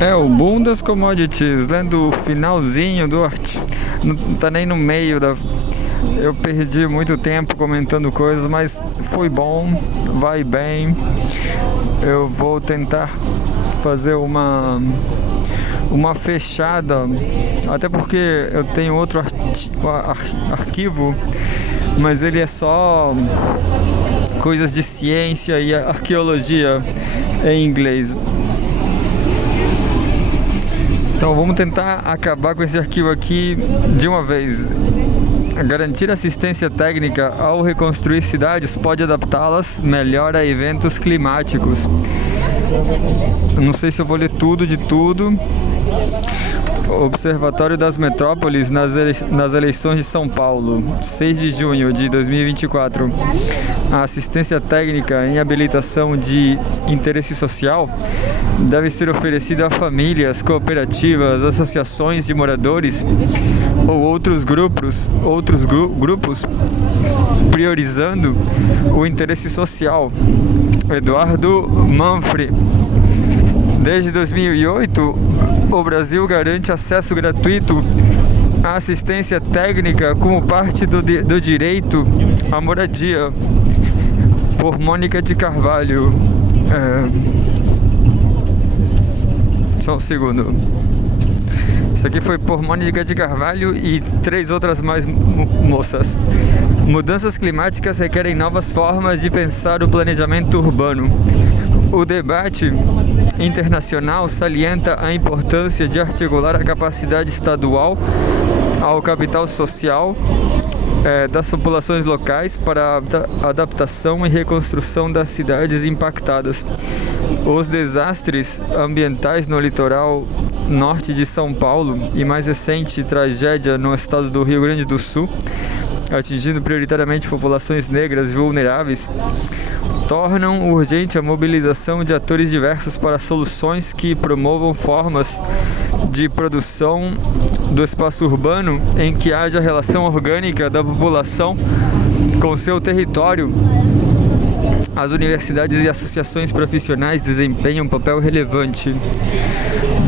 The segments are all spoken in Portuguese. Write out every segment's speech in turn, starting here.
É o boom das commodities, né? Do finalzinho do não tá nem no meio da. Eu perdi muito tempo comentando coisas, mas foi bom, vai bem. Eu vou tentar fazer uma fechada, até porque eu tenho outro arquivo, mas ele é só coisas de ciência e arqueologia em inglês. Então vamos tentar acabar com esse arquivo aqui de uma vez. Garantir assistência técnica ao reconstruir cidades pode adaptá-las melhor a eventos climáticos. Não sei se eu vou ler tudo de tudo. Observatório das Metrópoles nas eleições de São Paulo, 6 de junho de 2024. A assistência técnica em habilitação de interesse social deve ser oferecida a famílias, cooperativas, associações de moradores ou outros grupos, priorizando o interesse social. Eduardo Manfre. Desde 2008, o Brasil garante acesso gratuito à assistência técnica como parte do direito à moradia. Por Mônica de Carvalho. Só um segundo. Isso aqui foi por Mônica de Carvalho e 3 outras mais moças. Mudanças climáticas requerem novas formas de pensar o planejamento urbano. O debate internacional salienta a importância de articular a capacidade estadual ao capital social das populações locais para a adaptação e reconstrução das cidades impactadas. Os desastres ambientais no litoral norte de São Paulo e mais recente tragédia no estado do Rio Grande do Sul, atingindo prioritariamente populações negras vulneráveis, tornam urgente a mobilização de atores diversos para soluções que promovam formas de produção do espaço urbano em que haja relação orgânica da população com seu território. As universidades e associações profissionais desempenham um papel relevante.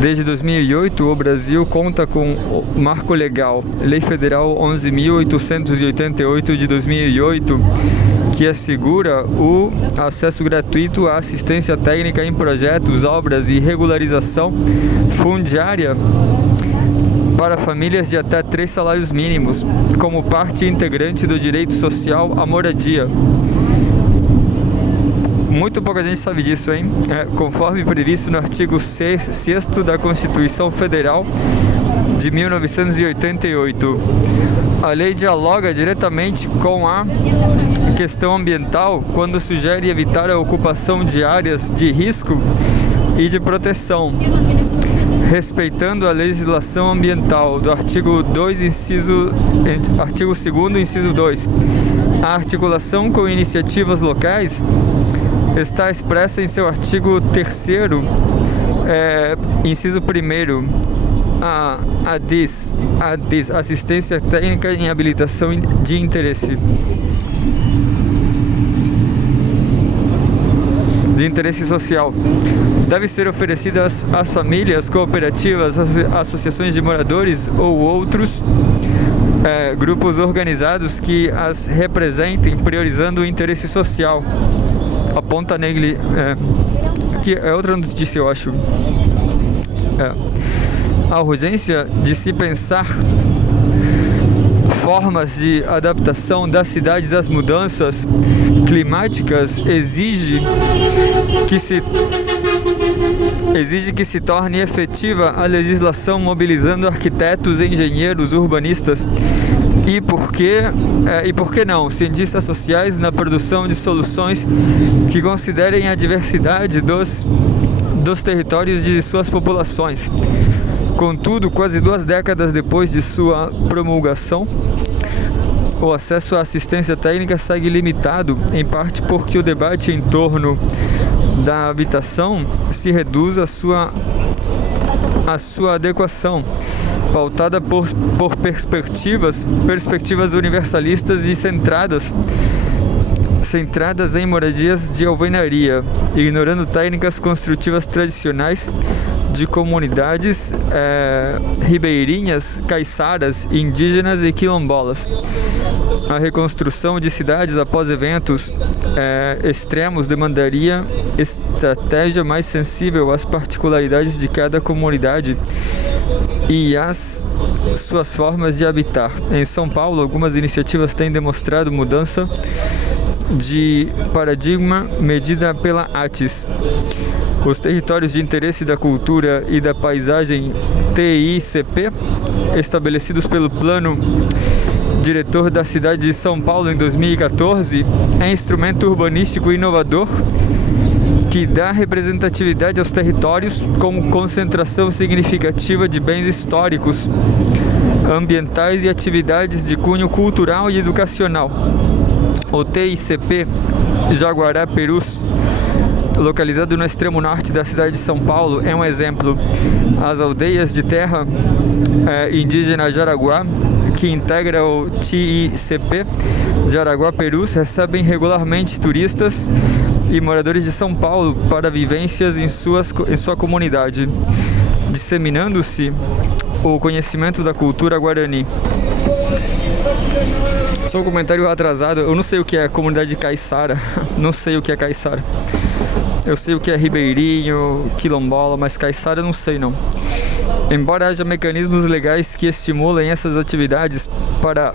Desde 2008, o Brasil conta com o Marco Legal, Lei Federal 11.888 de 2008, que assegura o acesso gratuito à assistência técnica em projetos, obras e regularização fundiária para famílias de até 3 salários mínimos, como parte integrante do direito social à moradia. Muito pouca gente sabe disso, hein? Conforme previsto no artigo 6º da Constituição Federal de 1988. A lei dialoga diretamente com a questão ambiental quando sugere evitar a ocupação de áreas de risco e de proteção, respeitando a legislação ambiental do artigo 2º, inciso 2. A articulação com iniciativas locais está expressa em seu artigo 3º, inciso 1º. Assistência técnica em habilitação de interesse social deve ser oferecida às famílias, cooperativas, associações de moradores ou outros grupos organizados que as representem, priorizando o interesse social. Aponta nele, que é outra notícia, eu acho. A urgência de se pensar formas de adaptação das cidades às mudanças climáticas exige que se torne efetiva a legislação mobilizando arquitetos, engenheiros, urbanistas e por que não, cientistas sociais na produção de soluções que considerem a diversidade dos territórios de suas populações. Contudo, quase 2 décadas depois de sua promulgação, o acesso à assistência técnica segue limitado, em parte porque o debate em torno da habitação se reduz à sua adequação, pautada por perspectivas universalistas e centradas em moradias de alvenaria, ignorando técnicas construtivas tradicionais de comunidades ribeirinhas, caiçaras, indígenas e quilombolas. A reconstrução de cidades após eventos extremos demandaria estratégia mais sensível às particularidades de cada comunidade e às suas formas de habitar. Em São Paulo, algumas iniciativas têm demonstrado mudança de paradigma medida pela ATIS. Os territórios de interesse da cultura e da paisagem TICP, estabelecidos pelo Plano Diretor da cidade de São Paulo em 2014, é instrumento urbanístico inovador que dá representatividade aos territórios como concentração significativa de bens históricos, ambientais e atividades de cunho cultural e educacional. O TICP Jaguará-Perus, localizado no extremo norte da cidade de São Paulo, é um exemplo. As aldeias de terra indígena Jaraguá, que integra o TICP Jaraguá-Perus, recebem regularmente turistas e moradores de São Paulo para vivências em sua comunidade, disseminando-se o conhecimento da cultura guarani. Só um comentário atrasado, eu não sei o que é comunidade caiçara, não sei o que é caiçara. Eu sei o que é ribeirinho, quilombola, mas caiçara eu não sei não. Embora haja mecanismos legais que estimulem essas atividades para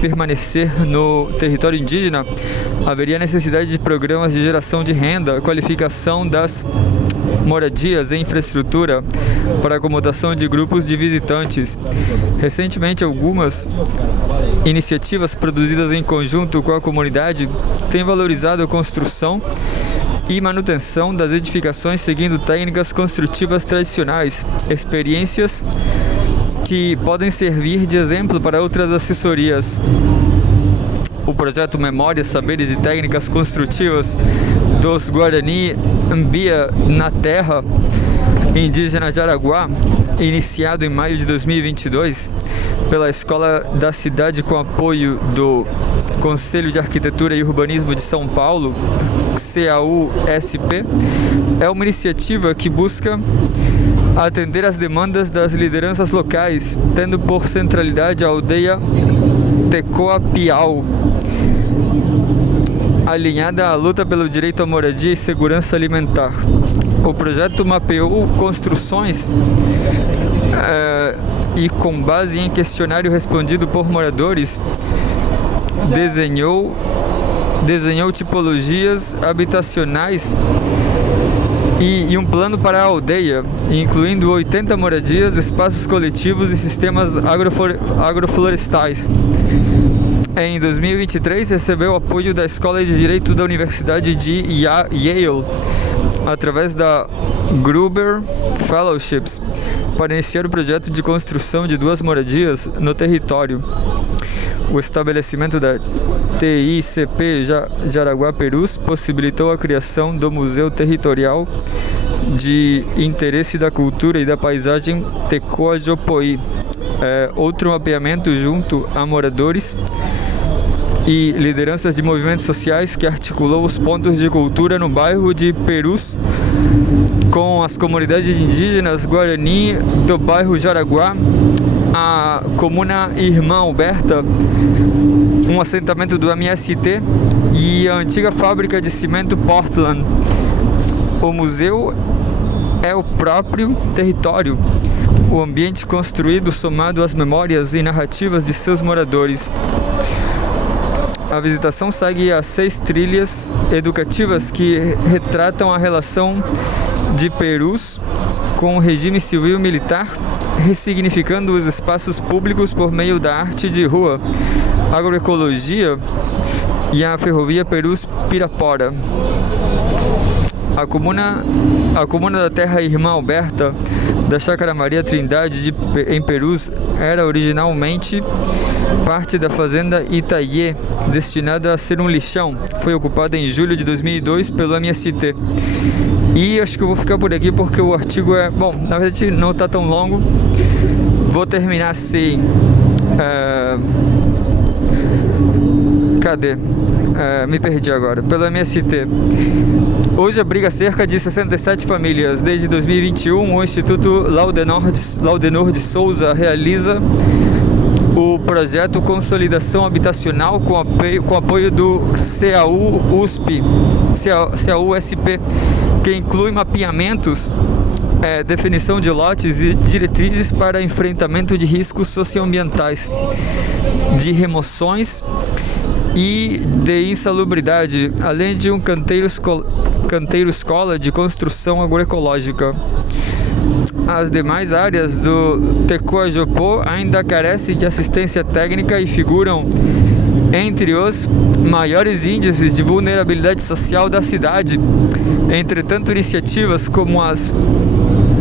permanecer no território indígena, haveria necessidade de programas de geração de renda, qualificação das moradias e infraestrutura para acomodação de grupos de visitantes. Recentemente, algumas iniciativas produzidas em conjunto com a comunidade têm valorizado a construção e manutenção das edificações seguindo técnicas construtivas tradicionais, experiências que podem servir de exemplo para outras assessorias. O projeto Memórias, Saberes e Técnicas Construtivas dos Guarani Mbia na Terra Indígena Jaraguá, iniciado em maio de 2022 pela Escola da Cidade com apoio do Conselho de Arquitetura e Urbanismo de São Paulo, CAU-SP, é uma iniciativa que busca atender às demandas das lideranças locais, tendo por centralidade a aldeia Tecoapiau, alinhada à luta pelo direito à moradia e segurança alimentar. O projeto mapeou construções e, com base em questionário respondido por moradores, desenhou tipologias habitacionais e um plano para a aldeia, incluindo 80 moradias, espaços coletivos e sistemas agroflorestais. Em 2023, recebeu apoio da Escola de Direito da Universidade de Yale, através da Gruber Fellowships, para iniciar o projeto de construção de 2 moradias no território. O estabelecimento da TICP Jaraguá-Perus possibilitou a criação do Museu Territorial de Interesse da Cultura e da Paisagem Tecoajopoí, outro mapeamento junto a moradores e lideranças de movimentos sociais que articulou os pontos de cultura no bairro de Perus com as comunidades indígenas Guarani do bairro Jaraguá, a comuna Irmã Alberta, um assentamento do MST e a antiga fábrica de cimento Portland. O museu é o próprio território, o ambiente construído somado às memórias e narrativas de seus moradores. A visitação segue as 6 trilhas educativas que retratam a relação de Perus com o regime civil e militar, ressignificando os espaços públicos por meio da arte de rua, agroecologia e a ferrovia Perus-Pirapora. A comuna da Terra Irmã Alberta da Chácara Maria Trindade em Perus era originalmente parte da fazenda Itaiê, destinada a ser um lixão. Foi ocupada em julho de 2002 pelo MST. E acho que eu vou ficar por aqui porque o artigo bom, na verdade não está tão longo. Vou terminar assim. Cadê? Me perdi agora. Pelo MST. Hoje abriga cerca de 67 famílias. Desde 2021, o Instituto Laudenor de Souza realiza o projeto Consolidação Habitacional com apoio do CAU-SP, que inclui mapeamentos, definição de lotes e diretrizes para enfrentamento de riscos socioambientais, de remoções e de insalubridade, além de um canteiro-escola de construção agroecológica. As demais áreas do Tecoajopô ainda carecem de assistência técnica e figuram entre os maiores índices de vulnerabilidade social da cidade. Entretanto, iniciativas como as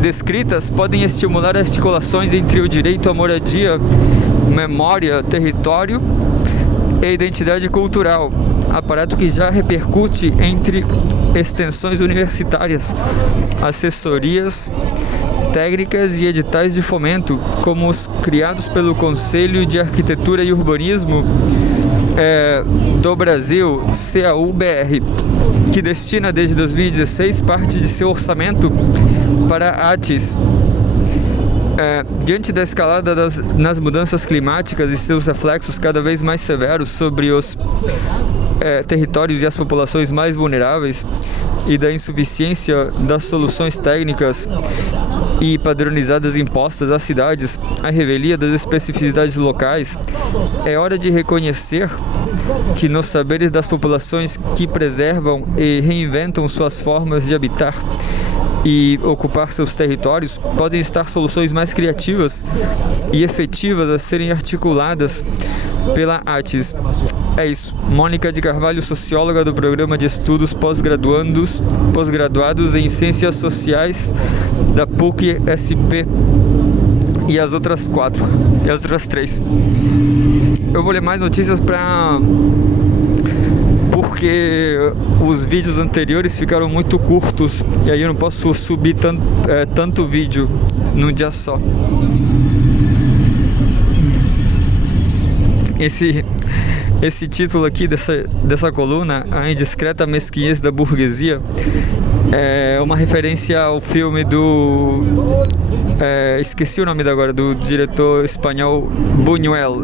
descritas podem estimular articulações entre o direito à moradia, memória, território e identidade cultural, aparato que já repercute entre extensões universitárias, assessorias técnicas e editais de fomento, como os criados pelo Conselho de Arquitetura e Urbanismo do Brasil, CAU-BR, que destina desde 2016 parte de seu orçamento para artes. Diante da escalada nas mudanças climáticas e seus reflexos cada vez mais severos sobre os territórios e as populações mais vulneráveis, e da insuficiência das soluções técnicas e padronizadas impostas às cidades, à revelia das especificidades locais, é hora de reconhecer que nos saberes das populações que preservam e reinventam suas formas de habitar e ocupar seus territórios, podem estar soluções mais criativas e efetivas a serem articuladas pela ATES. É isso. Mônica de Carvalho, socióloga do Programa de Estudos Pós-Graduados em Ciências Sociais da PUC-SP, e as outras 3. Eu vou ler mais notícias porque os vídeos anteriores ficaram muito curtos e aí eu não posso subir tanto vídeo num dia só. Esse título aqui dessa coluna, A Indiscreta Mesquinhez da Burguesia, é uma referência ao filme do... esqueci o nome agora, do diretor espanhol Buñuel.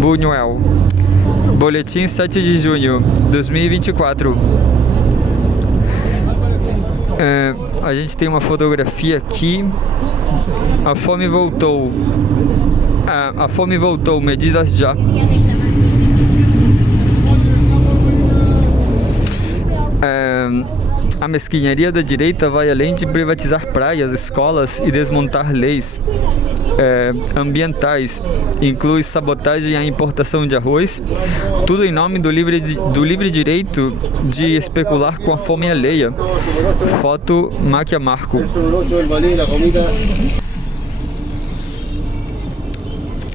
Buñuel. Boletim 7 de junho, 2024. A gente tem uma fotografia aqui. A fome voltou. A fome voltou, medidas já. A mesquinharia da direita vai além de privatizar praias, escolas e desmontar leis ambientais. Inclui sabotagem à importação de arroz, tudo em nome do livre direito de especular com a fome alheia. Foto Máquia Marco.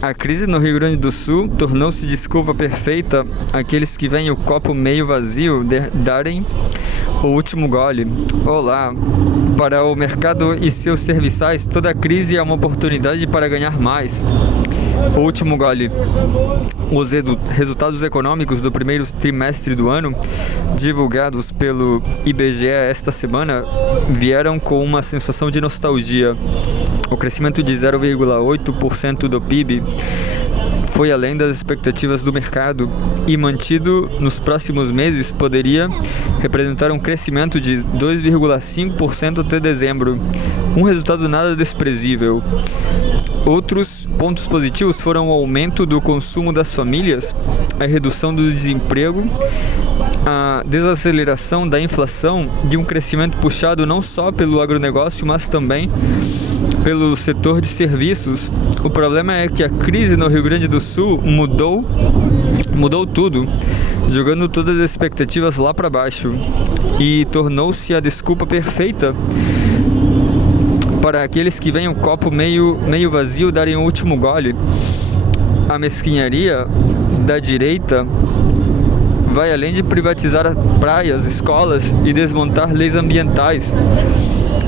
A crise no Rio Grande do Sul tornou-se desculpa perfeita àqueles que veem o copo meio vazio darem o último gole. Olá! Para o mercado e seus serviçais, toda crise é uma oportunidade para ganhar mais. O último gole. Os resultados econômicos do primeiro trimestre do ano, divulgados pelo IBGE esta semana, vieram com uma sensação de nostalgia. O crescimento de 0,8% do PIB foi além das expectativas do mercado e, mantido nos próximos meses, poderia representar um crescimento de 2,5% até dezembro, um resultado nada desprezível. Outros pontos positivos foram o aumento do consumo das famílias, a redução do desemprego, a desaceleração da inflação e um crescimento puxado não só pelo agronegócio, mas também pelo setor de serviços. O problema é que a crise no Rio Grande do Sul mudou tudo, jogando todas as expectativas lá para baixo, e tornou-se a desculpa perfeita para aqueles que veem o copo meio vazio darem o último gole. A mesquinharia da direita vai além de privatizar praias, escolas e desmontar leis ambientais.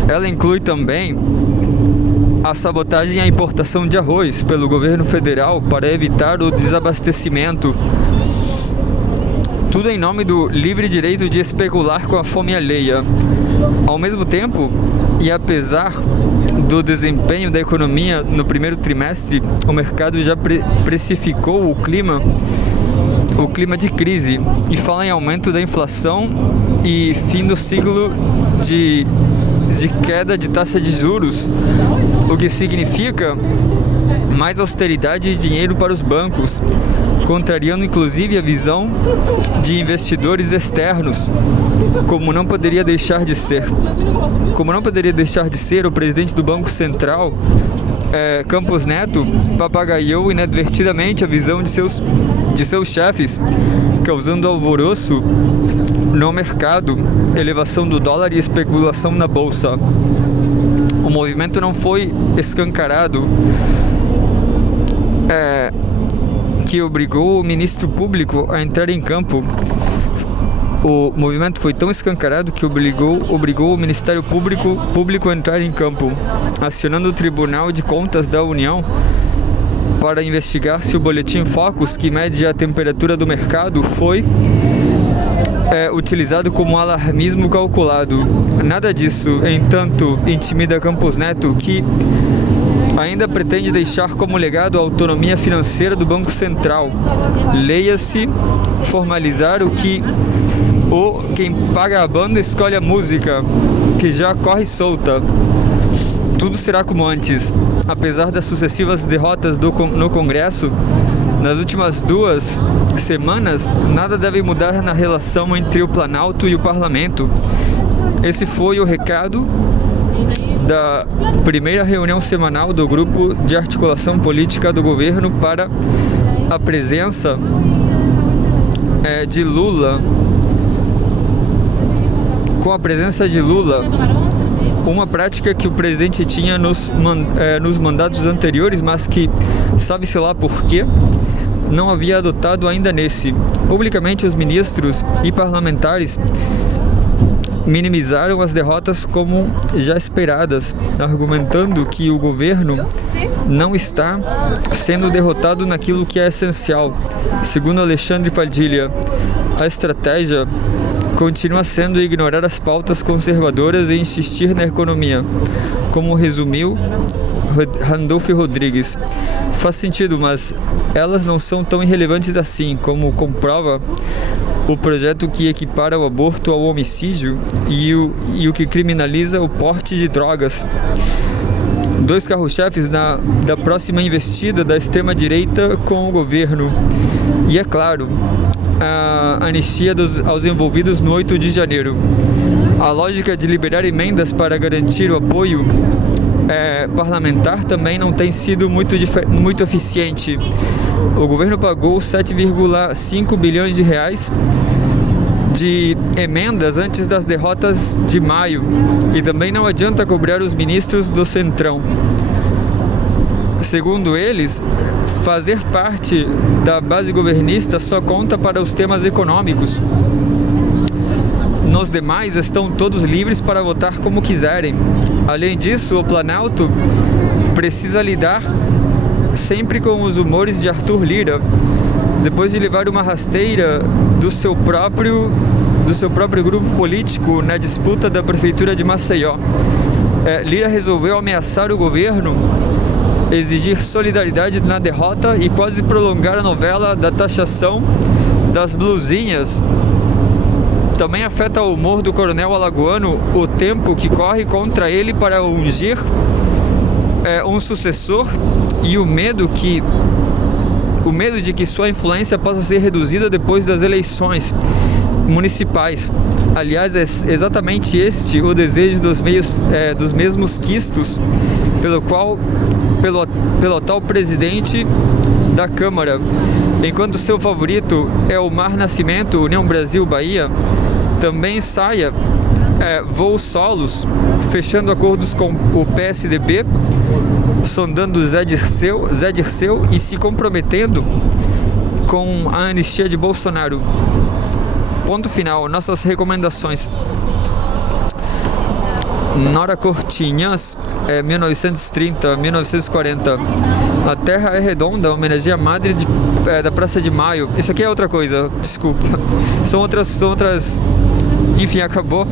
Ela inclui também a sabotagem à importação de arroz pelo governo federal para evitar o desabastecimento Tudo em nome do livre direito de especular com a fome alheia. Ao mesmo tempo, e apesar do desempenho da economia no primeiro trimestre, o mercado já precificou o clima de crise e fala em aumento da inflação e fim do ciclo de queda de taxa de juros, o que significa mais austeridade e dinheiro para os bancos, contrariando inclusive a visão de investidores externos, como não poderia deixar de ser. O presidente do Banco Central, Campos Neto, papagaiou inadvertidamente a visão de seus chefes, causando alvoroço no mercado, elevação do dólar e especulação na bolsa. O movimento não foi escancarado, que obrigou o ministro público a entrar em campo. O movimento foi tão escancarado que obrigou o Ministério Público a entrar em campo, acionando o Tribunal de Contas da União para investigar se o boletim Focus, que mede a temperatura do mercado, foi utilizado como alarmismo calculado. Nada disso, entanto, intimida Campos Neto, que ainda pretende deixar como legado a autonomia financeira do Banco Central. Leia-se formalizar quem paga a banda escolhe a música, que já corre solta. Tudo será como antes. Apesar das sucessivas derrotas no Congresso, nas últimas 2 semanas, nada deve mudar na relação entre o Planalto e o Parlamento. Esse foi o recado da primeira reunião semanal do Grupo de Articulação Política do Governo para a presença de Lula. Com a presença de Lula, uma prática que o presidente tinha nos mandatos anteriores, mas que, sabe-se lá por quê, não havia adotado ainda nesse. Publicamente, os ministros e parlamentares minimizaram as derrotas como já esperadas, argumentando que o governo não está sendo derrotado naquilo que é essencial. Segundo Alexandre Padilha, a estratégia continua sendo ignorar as pautas conservadoras e insistir na economia, como resumiu Randolph Rodrigues. Faz sentido, mas elas não são tão irrelevantes assim, como comprova o projeto que equipara o aborto ao homicídio e o que criminaliza o porte de drogas. 2 carro-chefes da próxima investida da extrema-direita com o governo. E, é claro, a anistia aos envolvidos no 8 de janeiro. A lógica de liberar emendas para garantir o apoio parlamentar também não tem sido muito eficiente. O governo pagou 7,5 bilhões de reais de emendas antes das derrotas de maio, e também não adianta cobrar os ministros do Centrão. Segundo eles, fazer parte da base governista só conta para os temas econômicos. Nos demais, estão todos livres para votar como quiserem. Além disso, o Planalto precisa lidar sempre com os humores de Arthur Lira, depois de levar uma rasteira do seu próprio grupo político na disputa da prefeitura de Maceió. Lira resolveu ameaçar o governo, exigir solidariedade na derrota e quase prolongar a novela da taxação das blusinhas. Também afeta o humor do coronel alagoano o tempo que corre contra ele para ungir um sucessor e o medo de que sua influência possa ser reduzida depois das eleições municipais. Aliás, é exatamente este o desejo dos mesmos quistos pelo atual presidente da Câmara. Enquanto seu favorito é o Mar Nascimento, União Brasil-Bahia, também saia voos solos, fechando acordos com o PSDB, sondando Zé Dirceu e se comprometendo com a anistia de Bolsonaro. Ponto final. Nossas recomendações. Nora Cortinhas, 1930, 1940. A Terra é redonda, homenageia a madre da Praça de Maio. Isso aqui é outra coisa, desculpa. São outras... Enfim, acabou.